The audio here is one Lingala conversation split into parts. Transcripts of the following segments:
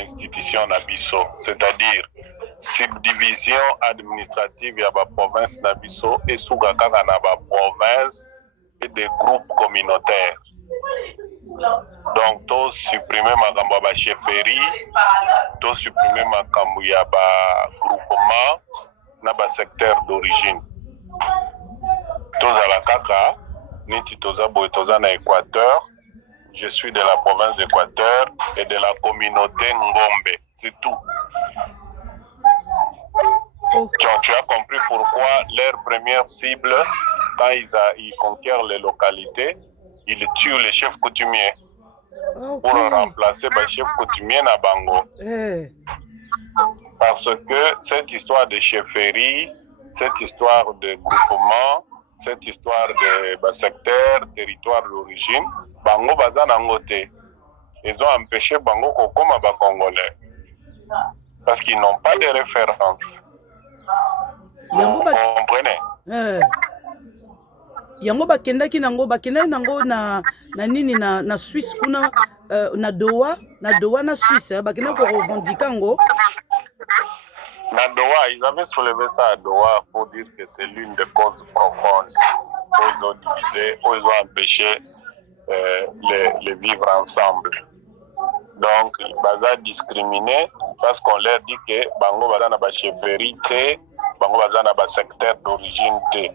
institution na biso, c'est-à-dire subdivision administrative ya ba province na biso esuka kaka na ba province et des groupes communautaires. Donc to supprimer makambo ya ba chefferie, to supprimer makambo ya ba groupement na ba secteur d'origine. Tozala kaka niti toza boye toza na Équateur. Je suis de la province d'Équateur et de la communauté Ngombe, c'est tout. Tu as compris pourquoi leur première cible, quand ils conquièrent les localités, ils tuent les chefs coutumiers pour remplacer les chefs coutumiers na bango. Parce que cette histoire de chefferie, cette histoire de groupement, cette histoire de secteur, territoire d'origine, bango baza nango te. Ils ont empêché bango kokoma ba Congolais. Parce qu'ils n'ont pas de référence. Vous comprenez? Yango bakendaki nango na nini na Suisse kuna na Doha na Suisse bakenda ko revendiquer ngo. Na Doha, ils avaient soulevé ça à Doha pour dire que c'est l'une des causes profondes. Ils ont divisé, ils ont empêché les vivre ensemble. Donc, ils sont discriminés parce qu'on leur dit que bango baza na ba chefferie te, bango baza na ba secteur d'origine te.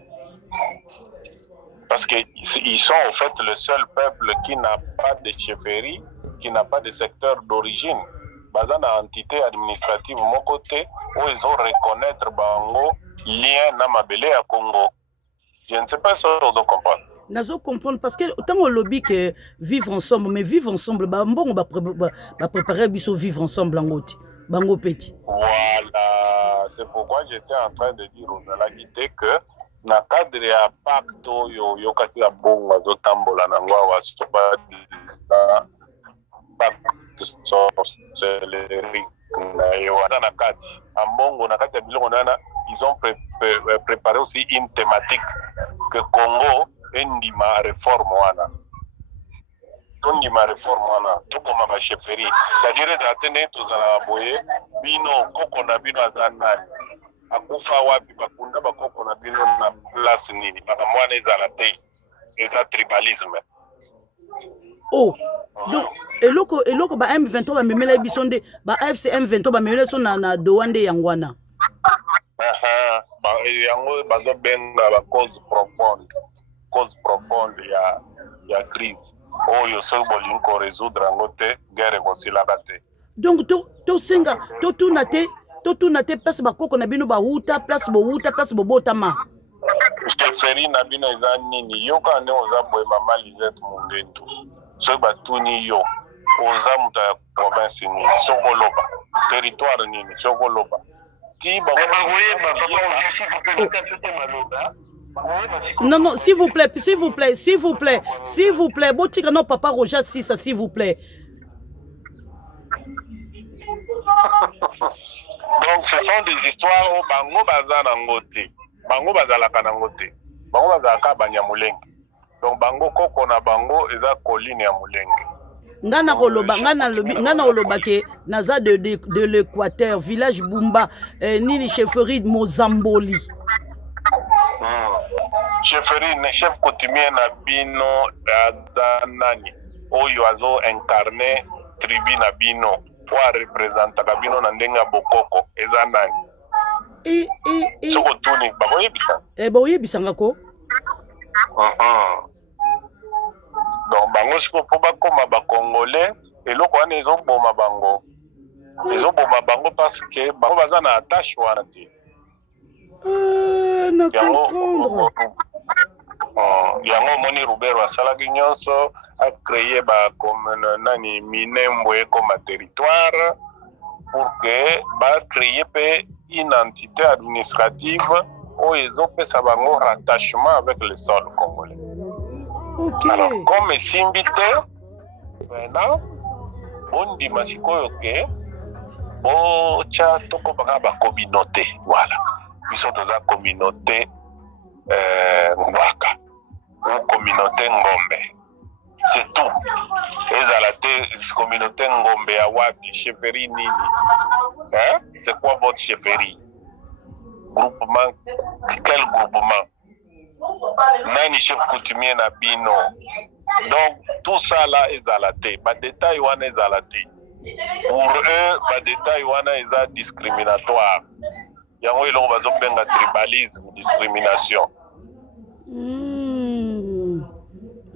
Parce qu'ils sont en fait le seul peuple qui n'a pas de chefferie, qui n'a pas de secteur d'origine. Baza na entité administrative mon côté où ils ont reconnaître bango lien na mabele à Congo. Je ne sais pas si on doit comprendre. Nazo comprendre parce que tant on lobby que vivre ensemble, mais vivre ensemble, bah bon va préparer biso vivre ensemble en goti, bango petit. Voilà, c'est pourquoi j'étais en train de dire aux alagité que na cadre ya pacte yo kati ya bongo zo tambola na ngwa wa soba pacte sorcellerie na yo na kati ambongo na kati ya biloko nana ils ont préparé aussi une thématique que Congo endima réforme wana tokoma ba chefferie, c'est-à-dire zatene tozala boye bino koko na bino azanani akufa wapi bakunda bakoko na bino na place nini baka mwana ezala te eza tribalisme. Donc eloko ba M23 ba memela biso nde ba AFC M23 ba memela so na Doha nde yangwana. Yango bazo benga ba cause profonde ya crise oyo so bolingo résoudre yango te guerre kosilaka te. Donc to singa to tuna te place bakoko na bino bahuta place bobotama chefferie na bino eza nini yoka nde oza boye mama Lisette Mungentu so batuni yo oza muta ya province nini sokoloba territoire nini sokoloba ti non, s'il vous plaît, botika non papa Roger Sissa, s'il vous plaît. Donc ce sont des histoires où bango bazana ngote, bango bazalaka na ngote, bango bazalaka banyamulenge. Donc bango koko na bango eza colline ya mulenge. Ngana oloba ke naza de l'Équateur, village Bumba, nini chefferie de Mozamboli. Chefferie ne chef coutumier na bino nani oyo azo incarné tribu na bino wa représentaka bino na ndenga bokoko eza nani soko tuni bakoyebisa boyebisanga ko donc bango siko po bakoma bakongolais eloko wana ezoboma bango parce que bango baza na attache wana te na comprendre yango moni Robert asalaki nyonso a créé ba comme nani Minembwe comme territoire pour que ba créer pe une entité administrative où ils ont fait bango rattachement avec le sol congolais. Okay. Alors comme simbité maintenant on dit masikoyo ke cha toko baka ba communauté voilà ils sont dans la communauté Mwaka ou communauté Ngombe. C'est tout. Ezala te communauté ngombe ya wapi, chefferie nini? Hein? C'est quoi votre chefferie? Groupement, quel groupement? Nani chef coutumier na bino? Donc tout ça là ezala te. Ba détail wana ezala te. Pour eux, ba détail wana eza discriminatoire. Yango eloko bazobenga tribalisme, discrimination.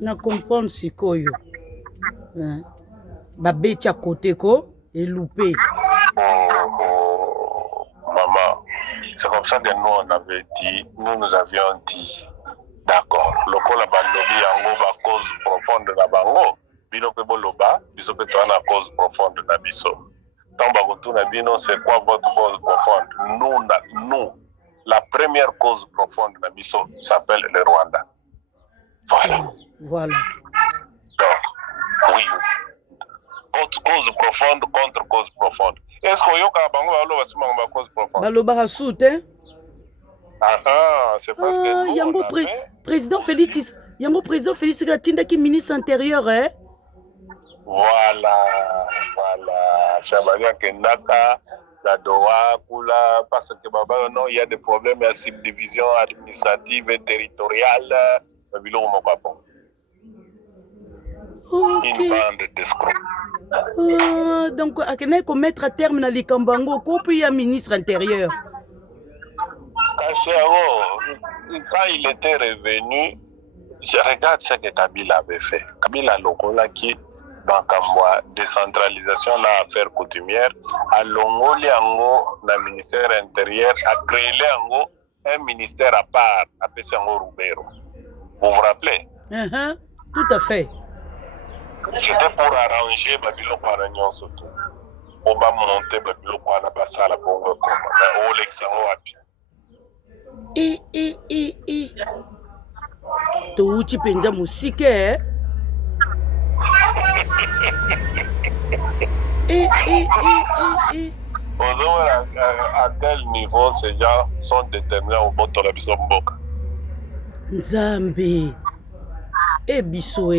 Na comprendre sikoyo. Babeti à côté ko et loupé. Maman, c'est comme ça que nous on avait dit, nous avions dit, d'accord, le col a bandoli yango ba cause profonde de la bango, bino pe boloba, biso pe to na cause profonde de la biso. Tant ba kotuna bino, c'est quoi votre cause profonde? Nous, la première cause profonde de la biso s'appelle le Rwanda. Voilà. Donc, oui. Cause profonde contre cause profonde. Est-ce que yoka bango alo basuma ba cause profonde? Baloba rasout hein? C'est parce que nous, yango président Félix Gatinda qui ministre intérieur hein? Voilà. Chabalia Kendaka, la Doha, Kula, parce que baba non, il y a des problèmes à subdivision administrative et territoriale. Okay. Une bande d'escrocs. Donc, à quel point mettre à terme dans les Kambango, il y a ministre intérieur. Quand il était revenu, je regarde ce que Kabila avait fait. Kabila Lokola qui, dans la décentralisation de l'affaire coutumière, a longoli ango le ministère intérieur, a créé un ministère à part, appelé Rubero. Vous vous rappelez? Tout à fait. C'était pour arranger Babylon Paragnon surtout. On va monter Babylon Parabassa la Bongo comme on l'exemple. Touti penja musique hein? À quel niveau ces gens sont déterminés au bon de la Bisomboka? Nzambe. Biso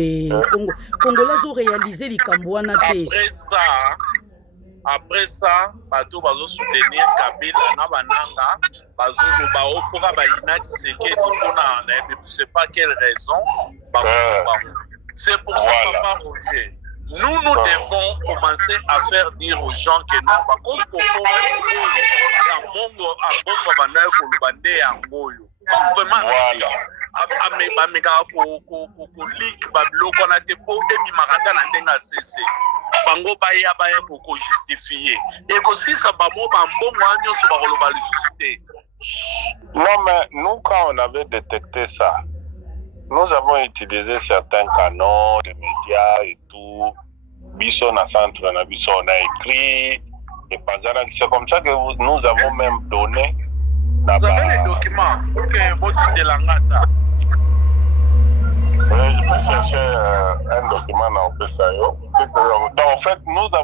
Congolais ont réalisé les Cambouana. Après ça, bato bazo soutenir Kabila na bananga, bazo loba opoka ba United Sekedi pona na je sais pas quelle raison. C'est pour ça Papa Roger. Nous devons commencer à faire dire aux gens que non, parce que pour la mongo a bongo banda ko lubande ya ngoyo. Vraiment ameka ko leak babiloko na te po ebi makata na ndenga cessé. Bango baya ko justifier. Et aussi ça ba mo ba mbongo anyo so ba koloba lisusu. Non mais nous quand on avait détecté ça, nous avons utilisé certains canaux de médias et tout. Biso na centre na biso on a écrit et c'est comme ça que nous avons même donné. Vous avez les documents? Ok, votre de l'angata. Oui, je peux chercher un document dans Pesayo. Donc en fait, nous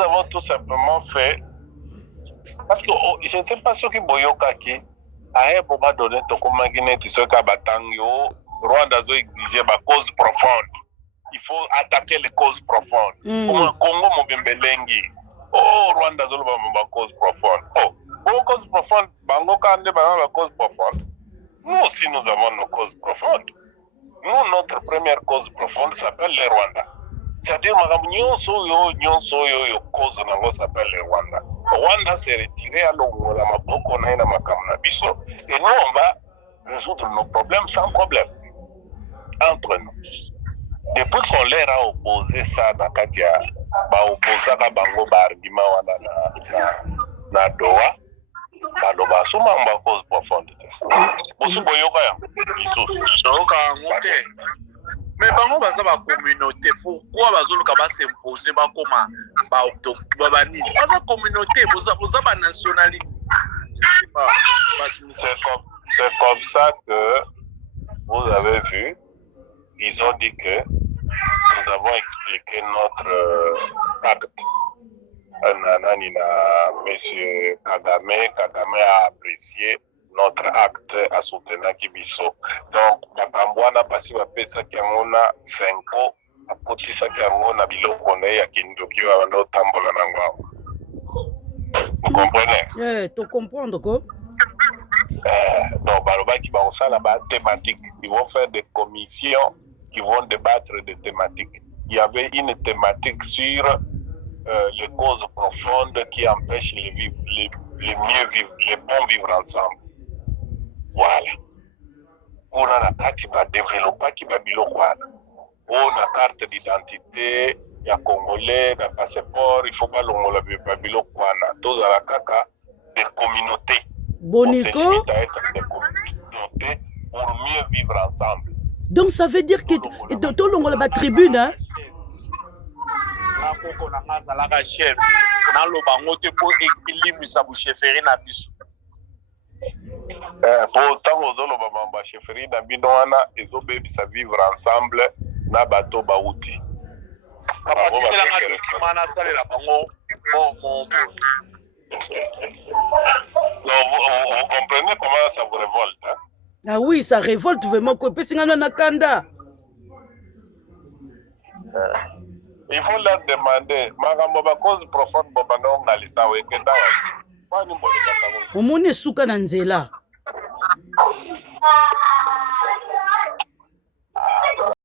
avons tout simplement fait parce que je ne sais pas ce qui boyokaki à un moment donné, Tokoma Guinée, tu sais qu'Abatangyo, Rwanda a exigé ma cause profonde. Il faut attaquer les causes profondes. Congo Mobimbelengi. Oh, Rwanda a ma cause profonde. Oh, cause profonde, Bango Kande la cause profonde. Nous aussi, nous avons nos causes profondes. Nous, notre première cause profonde s'appelle le Rwanda. C'est-à-dire, cause s'appelle le Rwanda. Rwanda s'est retiré à l'Ongola, Maboko, Naina, Makamnabiso, et nous, on va résoudre nos problèmes sans problème. Entre nous. Depuis qu'on leur a opposé ça, Nakatia, opposé à Bango, Argument, na Doha, Baloba, souma ma cause profonde. Bosu Boyoka, mais bango baza ba communauté, pourquoi bazoluka ba s'imposer ba koma ba nini? Baza communauté, boza ba nationalité. C'est comme ça que vous avez vu, ils ont dit que nous avons expliqué notre acte. Monsieur Kagame a apprécié, notre acte à soutenir Kibiso. Donc, Bakambwana basi bapesa kiangona 5 ans, akotisa kiangona biloko na ya kindoki wa ndo tambola na ngwa. Vous comprenez? Tu comprends quoi? Non, balobaki bakosala ba thématique. Ils vont faire des commissions qui vont débattre des thématiques. Il y avait une thématique sur les causes profondes qui empêchent les mieux vivre, les bons vivre ensemble. Voilà. On a la carte qui va développer qui va bilokwana. On a la carte d'identité, il y a Congolais, le passeport, il faut pas l'ongola bilokwana. Tous à la caca des communautés. Bonico. On se limite à être des communautés pour mieux vivre ensemble. Donc ça veut dire que tout le monde a tribune, hein? La chef, dans le bangote pour équilibrer sa chefferie na biso. Pourtant, aux autres, ma chefferie na binoana, ils ont bébi sa vivre ensemble na bateau baouti. Vous comprenez comment ça vous révolte, hein? Ah oui, ça révolte vraiment. Il faut leur demander, Magamboba cause profonde, Bobano, Nalisa, Wekenda, Omone Souka Nanzela.